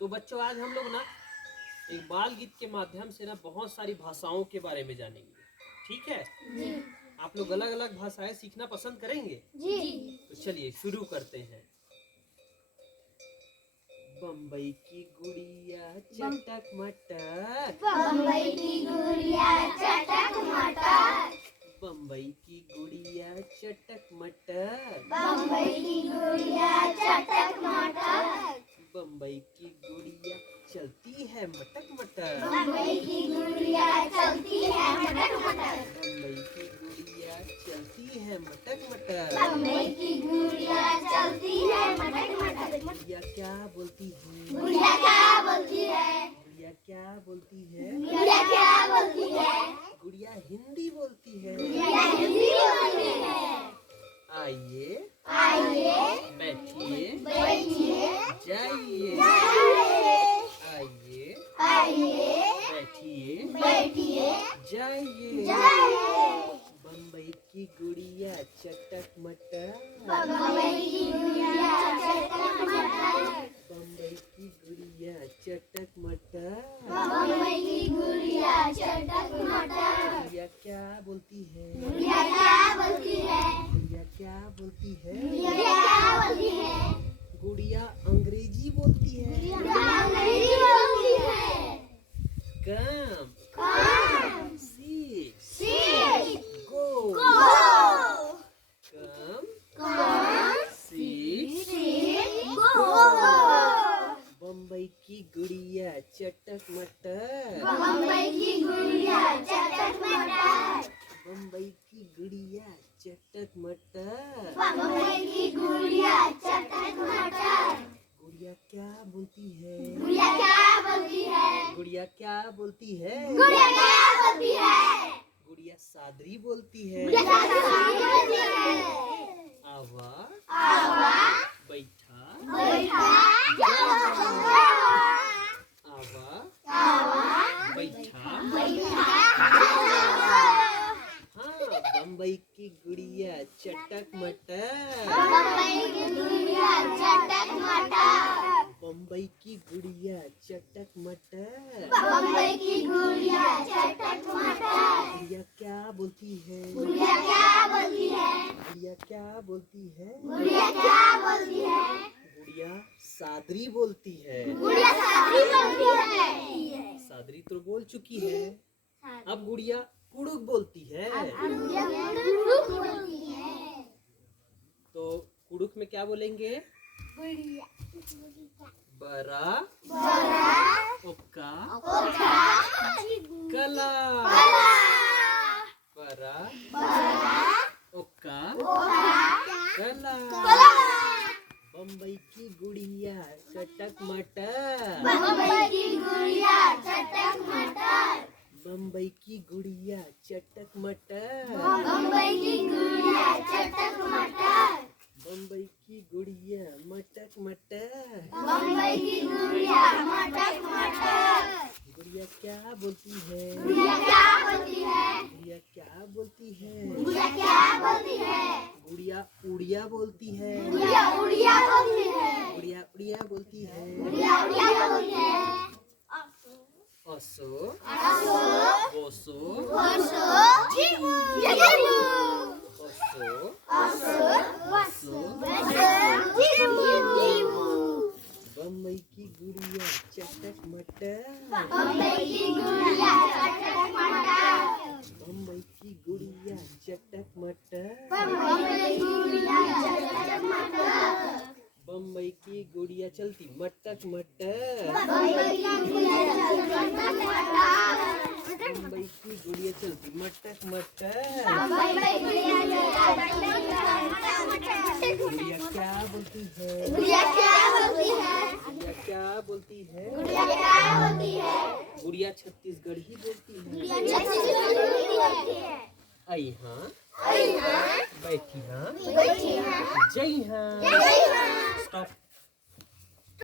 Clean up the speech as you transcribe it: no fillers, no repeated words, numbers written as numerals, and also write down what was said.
तो बच्चों आज हम लोग ना एक बाल गीत के माध्यम से ना बहुत सारी भाषाओं के बारे में जानेंगे। ठीक है जी। आप लोग अलग अलग भाषाएं सीखना पसंद करेंगे? जी। तो चलिए शुरू करते हैं। बम्बई की गुड़िया चटक मटक, बम्बई की गुड़िया चटक मटक, बम्बई की गुड़िया चटक मटक, बम्बई की गुड़िया चटक मटक, बम्बई की गुड़िया चलती है मटक मटक, बम्बई की गुड़िया चलती है मटक मटक, बम्बई की गुड़िया चलती है मटक मटक। बम्बई की गुड़िया चलती है मटक मटक। गुड़िया क्या बोलती है? गुड़िया क्या बोलती है? गुड़िया क्या बोलती है? गुड़िया क्या बोलती है? गुड़िया हिंदी बोलती है। गुड़िया हिंदी बोलती है। आइए आइए बैठिए बैठिए जाइए, जाइए, आइए आइए बैठिए बैठिए जाइए। जाइए। बम्बई की गुड़िया चटक मटक, बम्बई की गुड़िया चटक मटक, बम्बई की गुड़िया चटक मटक। बम्बई की गुड़िया चटक मटक। गुड़िया क्या बोलती है? गुड़िया क्या बोलती है? गुड़िया क्या बोलती है? गुड़िया क्या बोलती है? गुड़िया अंग्रेजी बोलती है। गुड़िया अंग्रेजी बोलती है। कम कम सीट गो, गो, कम कम सीट गो। बम्बई की गुड़िया चटक मटक, बम्बई की गुड़िया चटक मटक, बम्बई की गुड़िया चटक मटक। बम्बई की गुड़िया चटक मटक। गुड़िया क्या बोलती है? गुड़िया क्या बोलती है? गुड़िया क्या बोलती है? गुड़िया क्या बोलती है? गुड़िया सादरी बोलती है। गुड़िया सादरी बोलती है। आवा आवा बैठा बैठा आवा आवा बैठा। बैठा। हाँ बम्बई की गुड़िया चटक मटक, बम्बई की गुड़िया चटक मटक, बम्बई की गुड़िया चटक मटक। बम्बई की गुड़िया चटक मटक। गुड़िया क्या बोलती है? गुड़िया क्या बोलती है? गुड़िया क्या बोलती है? गुड़िया क्या बोलती है? गुड़िया सादरी बोलती है। गुड़िया सादरी बोलती है। सादरी तो बोल चुकी है। अब गुड़िया कुड़ुक बोलती है। गुड़िया कुड़ुक बोलती है। तो कुड़ुक में क्या बोलेंगे? गुड़िया बरा बड़ा ओका ओका कला। कला। बरा बड़ा ओका ओका कला। कला। बम्बई की गुड़िया चटक मटक, बम्बई की गुड़िया चटक मटक, बम्बई की गुड़िया चटक मटक, बम्बई की गुड़िया चटक मटक, बम्बई की गुड़िया मटक मटक। बम्बई की गुड़िया मटक मटक। गुड़िया क्या बोलती है? गुड़िया क्या बोलती है? गुड़िया क्या बोलती है? गुड़िया क्या बोलती है? गुड़िया उड़िया बोलती है। गुड़िया उड़िया बोलती है। गुड़िया उड़िया बोलती है। गुड़िया उड़िया बोलती है। असो असो ओसो वसो जीवू ओसो असो वसो। जीवू। बम्बई की गुड़िया चटक मटक, बम्बई की गुड़िया चटक मटक, बम्बई की गुड़िया चटक मटक, बम्बई की गुड़िया चटक मटक, बम्बई की गुड़िया चलती मटक मटक, बम्बई की गुड़िया चटक मटक, बम्बई की गुड़िया चलती मटक मटक। बम्बई की गुड़िया चटक मटक। गुड़िया क्या बोलती है? गुड़िया क्या बोलती है? गुड़िया क्या बोलती है? गुड़िया क्या बोलती है? गुड़िया छत्तीसगढ़ी बोलती है। गुड़िया छत्तीसगढ़ी बोलती है। आई हाँ आई हाँ बैठी हाँ बैठी हाँ जय हाँ। जय हाँ। स्टॉप।